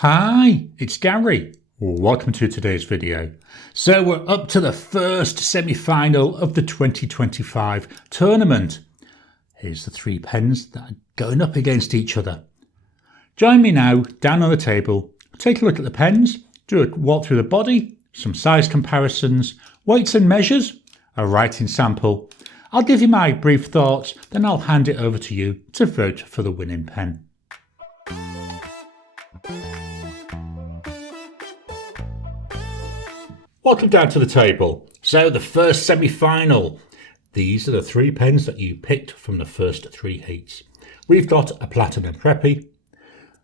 Hi, it's Gary. Welcome to today's video. So we're up to the first semi-final of the 2025 tournament. Here's the three pens that are going up against each other. Join me now down on the table, take a look at the pens, do a walk through the body, some size comparisons, weights and measures, a writing sample. I'll give you my brief thoughts, then I'll hand it over to you to vote for the winning pen. Welcome down to the table. So the first semi-final. These are the three pens that you picked from the first three heats. We've got a Platinum Preppy,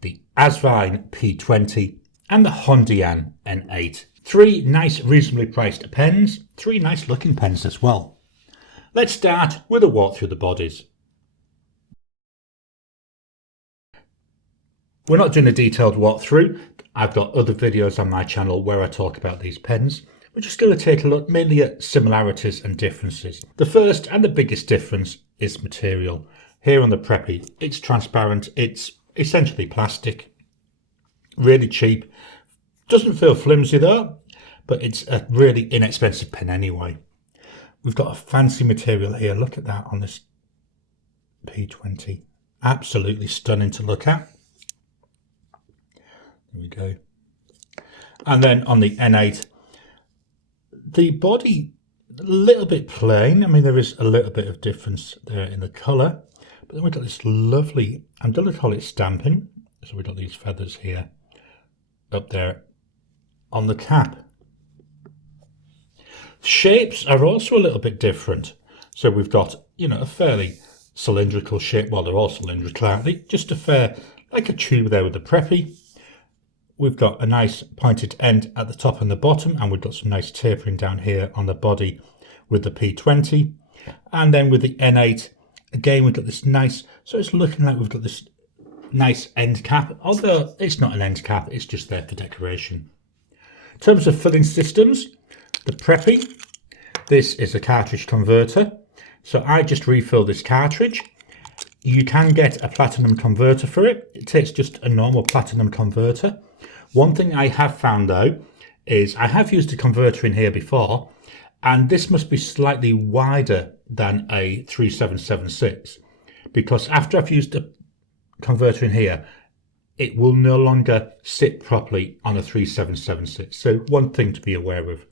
the Asvine P20 and the HongDian N8. Three nice reasonably priced pens, three nice looking pens as well. Let's start with a walk through the bodies. We're not doing a detailed walkthrough. I've got other videos on my channel where I talk about these pens. We're just going to take a look mainly at similarities and differences. The first and the biggest difference is material. Here on the Preppy, it's transparent. It's essentially plastic. Really cheap. Doesn't feel flimsy though, but it's a really inexpensive pen anyway. We've got a fancy material here. Look at that on this P20. Absolutely stunning to look at. There we go. And then on the N8, the body a little bit plain. I mean, there is a little bit of difference there in the colour. But then we've got this lovely, I'm going to call it stamping. So we've got these feathers here up there on the cap. Shapes are also a little bit different. So we've got, a fairly cylindrical shape. Well, they're all cylindrical, aren't they? Just a fair, like a tube there with the Preppy. We've got a nice pointed end at the top and the bottom, and we've got some nice tapering down here on the body with the P20. And then with the N8, again, we've got this nice, so it's looking like we've got this nice end cap, although it's not an end cap, it's just there for decoration. In terms of filling systems, the Preppy, this is a cartridge converter. So I just refill this cartridge. You can get a platinum converter for it. It takes just a normal platinum converter. One thing I have found though, is I have used a converter in here before, and this must be slightly wider than a 3776, because after I've used a converter in here, it will no longer sit properly on a 3776. So one thing to be aware of.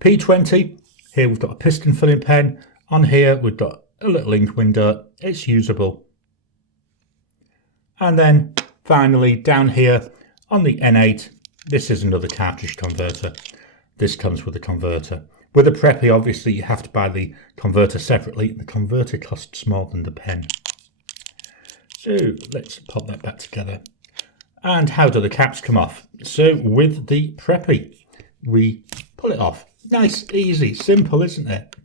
P20, here we've got a piston filling pen. On here we've got a little ink window. It's usable. And then finally down here on the N8, this is another cartridge converter. This comes with a converter. With a Preppy, obviously you have to buy the converter separately. The converter costs more than the pen. So let's pop that back together. And how do the caps come off? So with the Preppy, we pull it off. Nice, easy, simple, isn't it?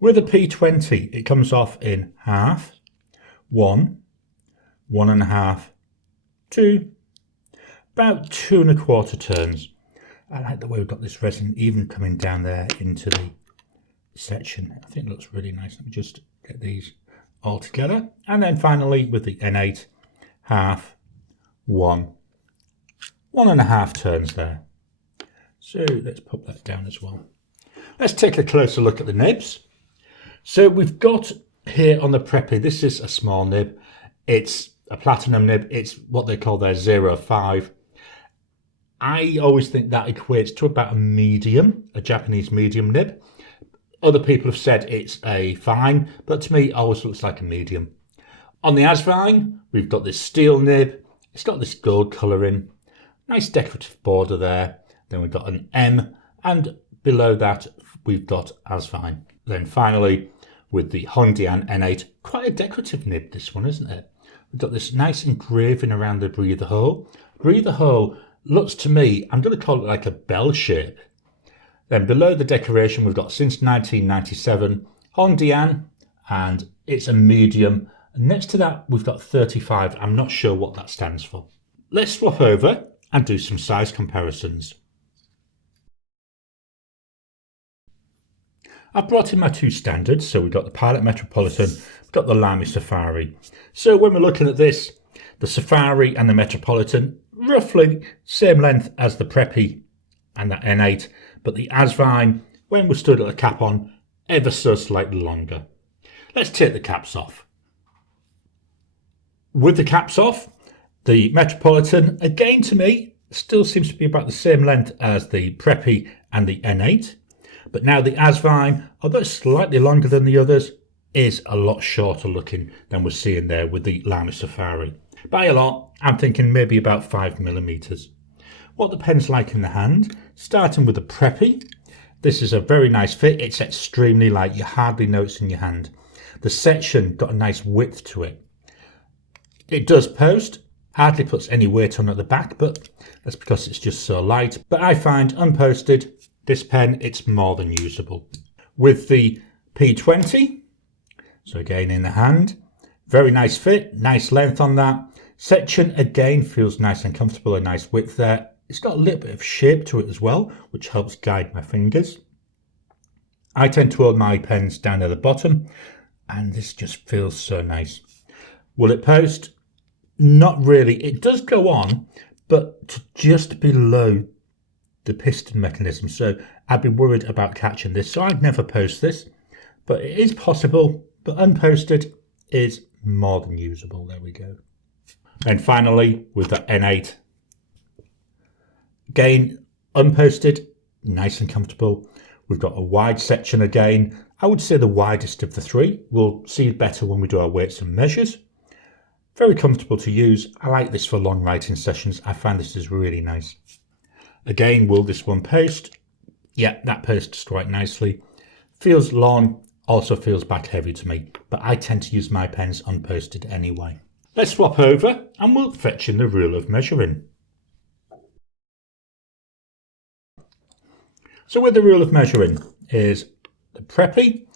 With a P20, it comes off in half, 1, 1.5, 2, about 2 1/4 turns. I like the way we've got this resin even coming down there into the section. I think it looks really nice. Let me just get these all together. And then finally with the N8, half, 1, 1.5 turns there. So let's pop that down as well. Let's take a closer look at the nibs. So we've got here on the Preppy, this is a small nib. It's a platinum nib. It's what they call their 05. I always think that equates to about a medium, a Japanese medium nib. Other people have said it's a fine, but to me it always looks like a medium. On the Asvine, we've got this steel nib. It's got this gold colouring. Nice decorative border there. Then we've got an M, and below that we've got Asvine. Then finally, with the HongDian N8, quite a decorative nib this one, isn't it? We've got this nice engraving around the breather hole. Breather hole looks to me, I'm going to call it like a bell shape. Then below the decoration we've got since 1997, HongDian, and it's a medium. And next to that we've got 35, I'm not sure what that stands for. Let's swap over and do some size comparisons. I've brought in my two standards, so we've got the Pilot Metropolitan, we've got the Lamy Safari. So when we're looking at this, the Safari and the Metropolitan, roughly same length as the Preppy and that N8, but the Asvine, when we stood at the cap on, ever so slightly longer. Let's take the caps off. With the caps off, the Metropolitan, again to me, still seems to be about the same length as the Preppy and the N8. But now the Asvine, although slightly longer than the others, is a lot shorter looking than we're seeing there with the Lamy Safari. By a lot, I'm thinking maybe about 5mm. What the pen's like in the hand, starting with the Preppy. This is a very nice fit. It's extremely light. You hardly notice in your hand. The section got a nice width to it. It does post, hardly puts any weight on at the back, but that's because it's just so light. But I find unposted, this pen, it's more than usable. With the P20, so again in the hand, very nice fit, nice length on that. Section again feels nice and comfortable, a nice width there. It's got a little bit of shape to it as well, which helps guide my fingers. I tend to hold my pens down at the bottom, and this just feels so nice. Will it post? Not really. It does go on, but to just below the piston mechanism, so I'd be worried about catching this, so I'd never post this, but it is possible, but unposted is more than usable. There we go. And finally, with the N8, again, unposted, nice and comfortable. We've got a wide section again. I would say the widest of the three. We'll see better when we do our weights and measures. Very comfortable to use. I like this for long writing sessions. I find this is really nice. Again, will this one post? Yeah, that posts quite nicely. Feels long, also feels back heavy to me, but I tend to use my pens unposted anyway. Let's swap over and we'll fetch in the rule of measuring. So with the rule of measuring is the Preppy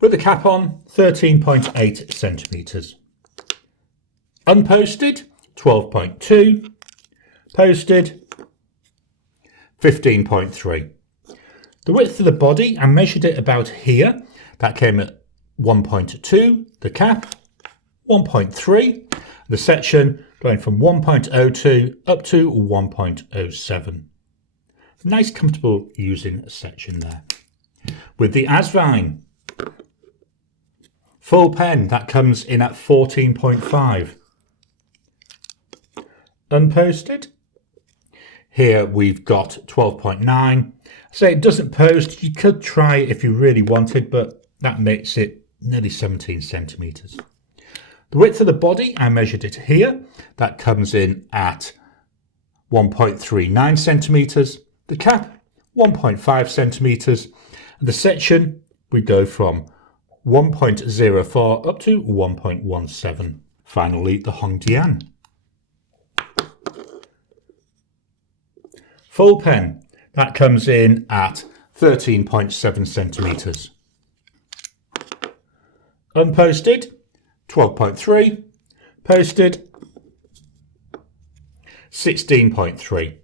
with the cap on 13.8 centimeters. Unposted 12.2, posted 15.3. The width of the body, I measured it about here. That came at 1.2, the cap 1.3, the section going from 1.02 up to 1.07. Nice comfortable using section there. With the Asvine full pen, that comes in at 14.5. Unposted, here we've got 12.9. So it doesn't post. You could try it if you really wanted, but that makes it nearly 17 centimeters. The width of the body, I measured it here. That comes in at 1.39 centimeters. The cap, 1.5 centimeters. And the section, we go from 1.04 up to 1.17. Finally, the HongDian. Full pen, that comes in at 13.7 centimeters. Unposted, 12.3. Posted, 16.3.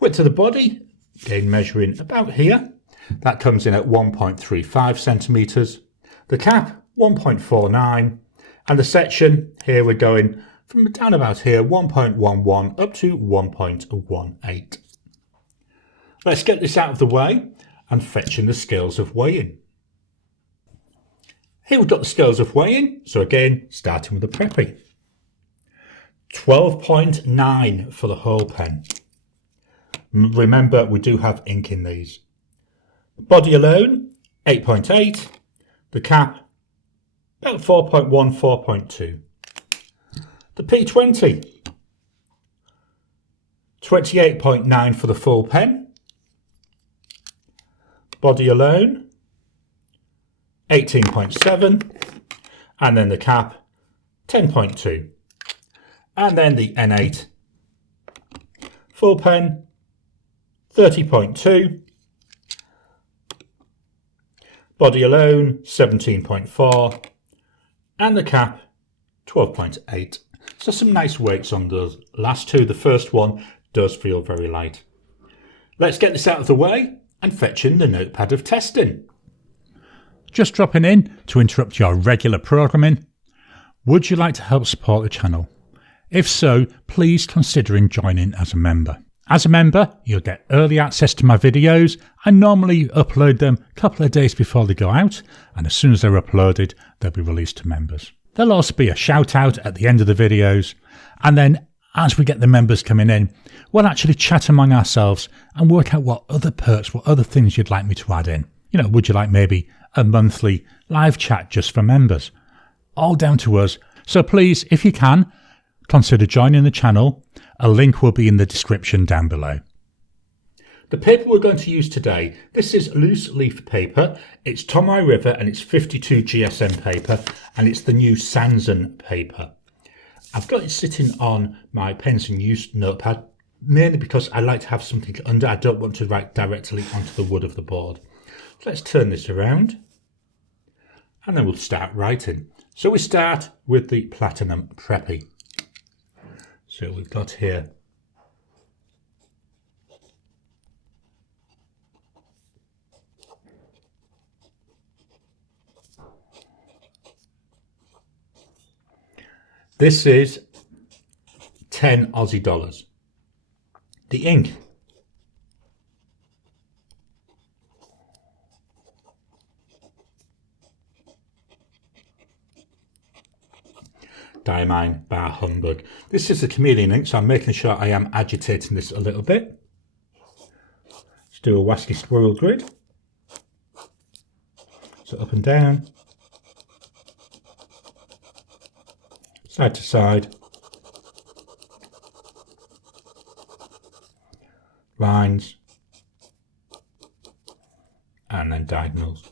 Width of the body, again measuring about here. That comes in at 1.35 centimeters. The cap, 1.49. And the section, here we're going from down about here, 1.11 up to 1.18. Let's get this out of the way and fetch in the scales of weighing. Here we've got the scales of weighing. So again, starting with the Preppy. 12.9 for the whole pen. Remember, we do have ink in these. Body alone, 8.8. The cap, about 4.1, 4.2. The P20, 28.9 for the full pen. Body alone, 18.7. And then the cap, 10.2. And then the N8 full pen, 30.2. Body alone, 17.4. And the cap, 12.8. So some nice weights on those last two. The first one does feel very light. Let's get this out of the way and fetch in the notepad of testing. Just dropping in to interrupt your regular programming. Would you like to help support the channel? If so, please consider joining as a member. As a member, you'll get early access to my videos. I normally upload them a couple of days before they go out, and as soon as they're uploaded, they'll be released to members. There'll also be a shout out at the end of the videos, and then as we get the members coming in, we'll actually chat among ourselves and work out what other perks, what other things you'd like me to add in. You know, would you like maybe a monthly live chat just for members? All down to us. So please, if you can, consider joining the channel. A link will be in the description down below. The paper we're going to use today, this is loose leaf paper. It's Tomoe River and it's 52 GSM paper, and it's the new Sanzen paper. I've got it sitting on my pens and use notepad, mainly because I like to have something under. I don't want to write directly onto the wood of the board. So let's turn this around and then we'll start writing. So we start with the Platinum Preppy. So we've got here this is 10 Aussie dollars. The ink, Diamine bar Humbug. This is a chameleon ink, so I'm making sure I am agitating this a little bit. Let's do a wasky swirl grid. So up and down, side to side, lines, and then diagonals.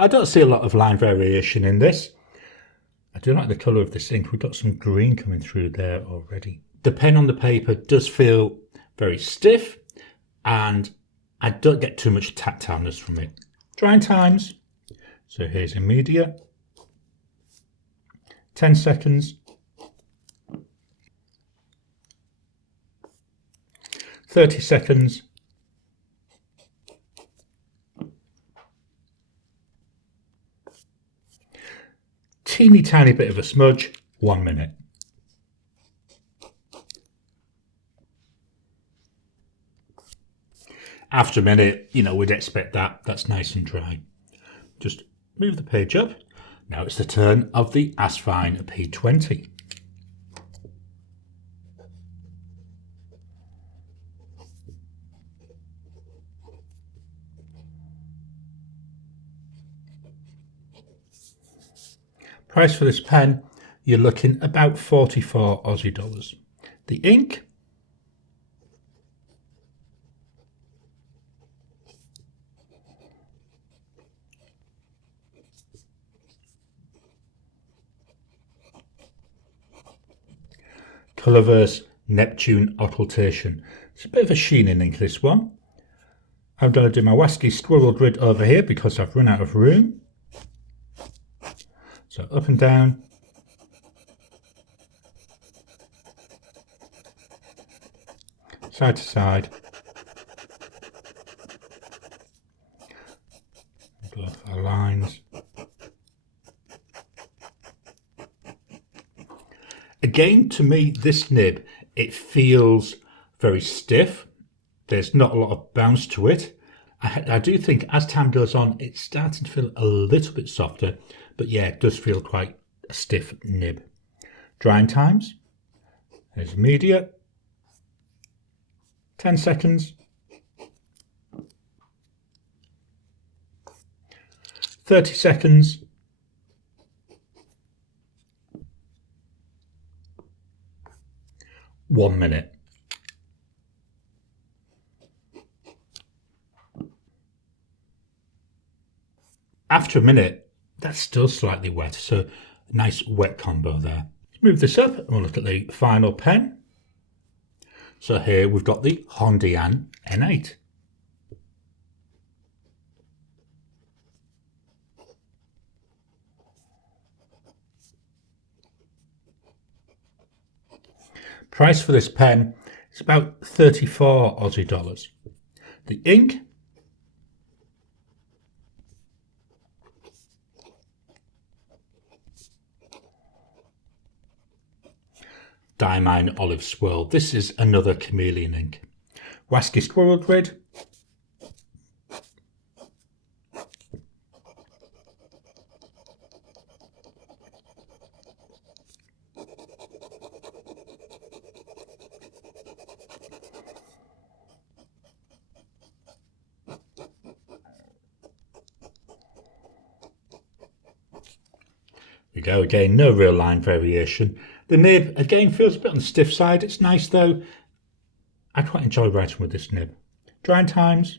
I don't see a lot of line variation in this. I do like the colour of this ink. We've got some green coming through there already. The pen on the paper does feel very stiff, and I don't get too much tactileness from it. Drying times. So here's immediate. 10 seconds. 30 seconds. Teeny tiny bit of a smudge, 1 minute. After a minute, you know, we'd expect that. That's nice and dry. Just move the page up. Now it's the turn of the Asvine P20. Price for this pen, you're looking about 44 Aussie dollars. The ink, Colorverse Neptune Occultation. It's a bit of a sheen in ink, this one. I'm going to do my wasky squirrel grid over here because I've run out of room. So up and down, side to side, go for our lines. Again, to me, this nib, it feels very stiff. There's not a lot of bounce to it. I do think as time goes on, it's starting to feel a little bit softer. But yeah, it does feel quite a stiff nib. Drying times. There's immediate. 10 seconds. 30 seconds. One minute. After a minute, that's still slightly wet, so nice wet combo there. Let's move this up and we'll look at the final pen. So here we've got the HongDian N8. Price for this pen is about 34 Aussie dollars. The ink, Diamine Olive Swirl. This is another chameleon ink. Wasky Squirrel Grid. We go again, no real line variation. The nib again feels a bit on the stiff side. It's nice though. I quite enjoy writing with this nib. Drying times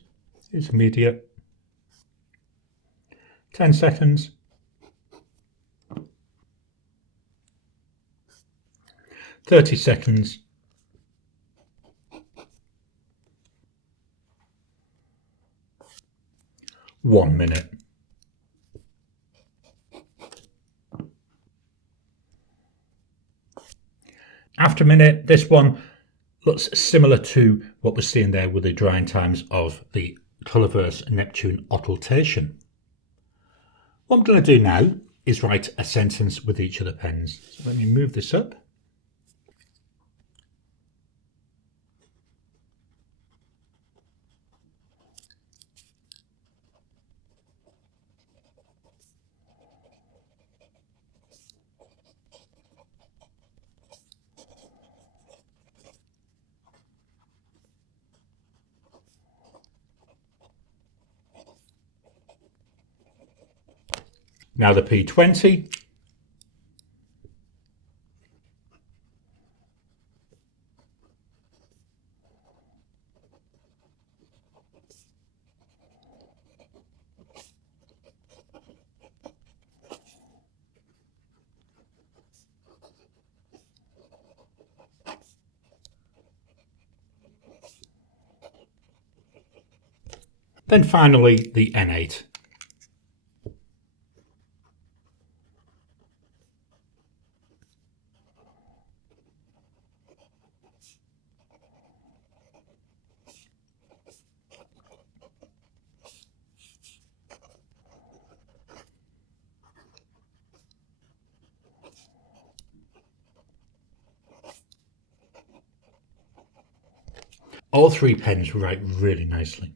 is immediate. 10 seconds. 30 seconds. 1 minute. After a minute, this one looks similar to what we're seeing there with the drying times of the Colorverse Neptune Occultation. What I'm going to do now is write a sentence with each of the pens. So let me move this up. Now the P20. Then finally the N8. All three pens write really nicely.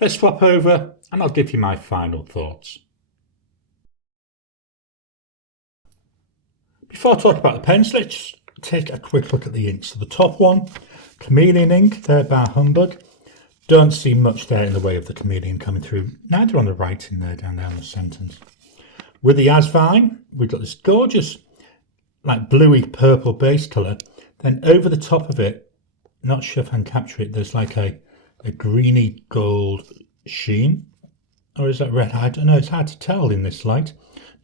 Let's swap over and I'll give you my final thoughts. Before I talk about the pens, let's take a quick look at the inks. So the top one, chameleon ink, there by Humbug. Don't see much there in the way of the chameleon coming through. Neither on the writing there, down there on the sentence. With the Asvine, we've got this gorgeous, like bluey purple base colour. Then over the top of it, not sure if I can capture it, there's like a greeny gold sheen. Or is that red? I don't know, it's hard to tell in this light.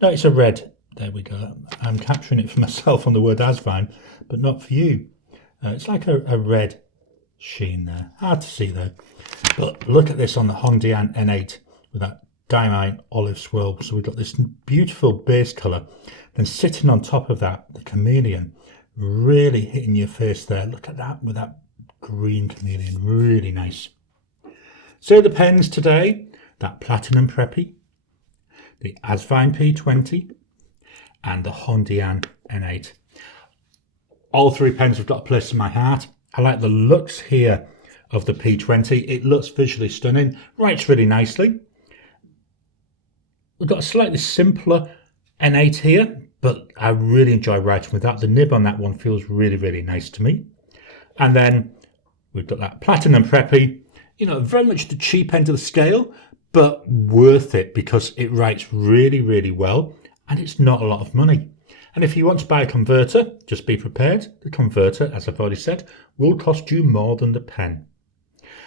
No, it's a red. There we go. I'm capturing it for myself on the word Asvine, but not for you. It's like a red sheen there. Hard to see though. But look at this on the HongDian N8 with that Diamine Olive Swirl. So we've got this beautiful base colour. Then sitting on top of that, the chameleon, really hitting your face there. Look at that with that green chameleon. Really nice. So the pens today, that Platinum Preppy, the Asvine P20, and the HongDian N8. All three pens have got a place in my heart. I like the looks here of the P20. It looks visually stunning, writes really nicely. We've got a slightly simpler N8 here, but I really enjoy writing with that. The nib on that one feels really, really nice to me. And then we've got that Platinum Preppy, you know, very much the cheap end of the scale, but worth it because it writes really, really well and it's not a lot of money. And if you want to buy a converter, just be prepared. The converter, as I've already said, will cost you more than the pen.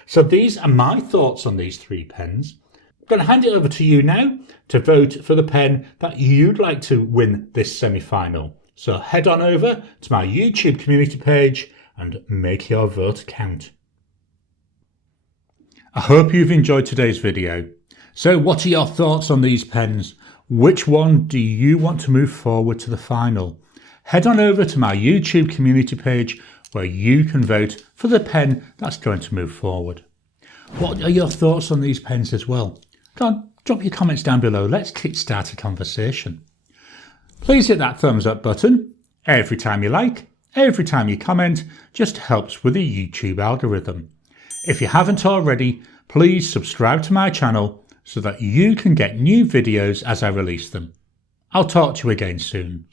So these are my thoughts on these three pens. I'm going to hand it over to you now to vote for the pen that you'd like to win this semi-final. So head on over to my YouTube community page and make your vote count. I hope you've enjoyed today's video. So what are your thoughts on these pens? Which one do you want to move forward to the final? Head on over to my YouTube community page where you can vote for the pen that's going to move forward. What are your thoughts on these pens as well? Go on, drop your comments down below. Let's kickstart a conversation. Please hit that thumbs up button every time you like Every time you comment just helps with the YouTube algorithm. If you haven't already, please subscribe to my channel so that you can get new videos as I release them. I'll talk to you again soon.